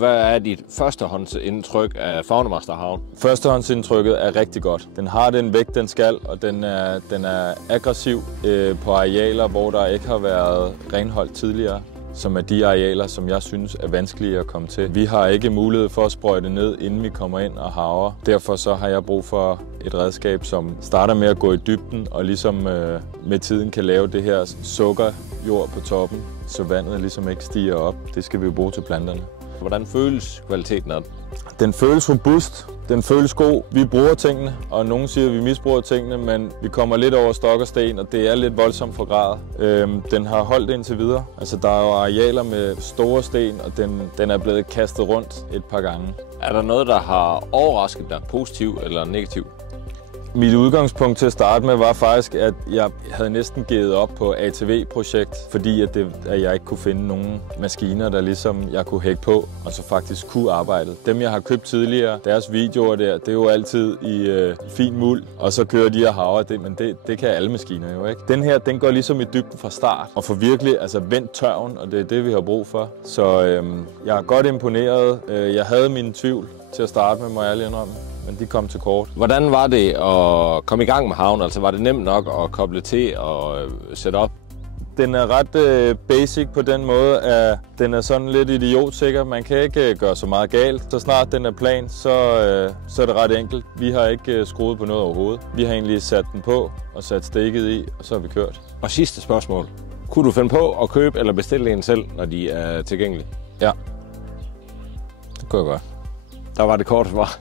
Hvad er dit førstehåndsindtryk af Faunemaster Havn? Førstehåndsindtrykket er rigtig godt. Den har den vægt, den skal, og den er aggressiv på arealer, hvor der ikke har været renholdt tidligere, som er de arealer, som jeg synes er vanskelige at komme til. Vi har ikke mulighed for at sprøjte ned, inden vi kommer ind og harver. Derfor så har jeg brug for et redskab, som starter med at gå i dybden, og ligesom med tiden kan lave det her sukkerjord på toppen, så vandet ligesom ikke stiger op. Det skal vi jo bruge til planterne. Hvordan føles kvaliteten af den? Den føles robust, den føles god. Vi bruger tingene, og nogen siger, at vi misbruger tingene, men vi kommer lidt over stok og sten, og det er lidt voldsomt for grad. Den har holdt indtil videre. Altså, der er jo arealer med store sten, og den er blevet kastet rundt et par gange. Er der noget, der har overrasket dig, positivt eller negativt? Mit udgangspunkt til at starte med var faktisk, at jeg havde næsten givet op på ATV-projekt, fordi at jeg ikke kunne finde nogen maskiner, der ligesom jeg kunne hække på, og så faktisk kunne arbejde. Dem, jeg har købt tidligere, deres videoer der, det er jo altid i fin muld, og så kører de og haver, men det kan alle maskiner jo ikke. Den her, den går ligesom i dybden fra start, og får virkelig vendt tørven, og det er det, vi har brug for. Så jeg er godt imponeret. Jeg havde mine tvivl til at starte med, må jeg ærlig indrømme. Men de kom til kort. Hvordan var det at komme i gang med havnen? Altså var det nemt nok at koble til og sætte op? Den er ret basic på den måde, at den er sådan lidt idiotsikker. Man kan ikke gøre så meget galt. Så snart den er plan, så er det ret enkelt. Vi har ikke skruet på noget overhovedet. Vi har egentlig sat den på og sat stikket i, og så har vi kørt. Og sidste spørgsmål. Kunne du finde på at købe eller bestille en selv, når de er tilgængelige? Ja. Det kunne jeg godt. Der var det kort svar.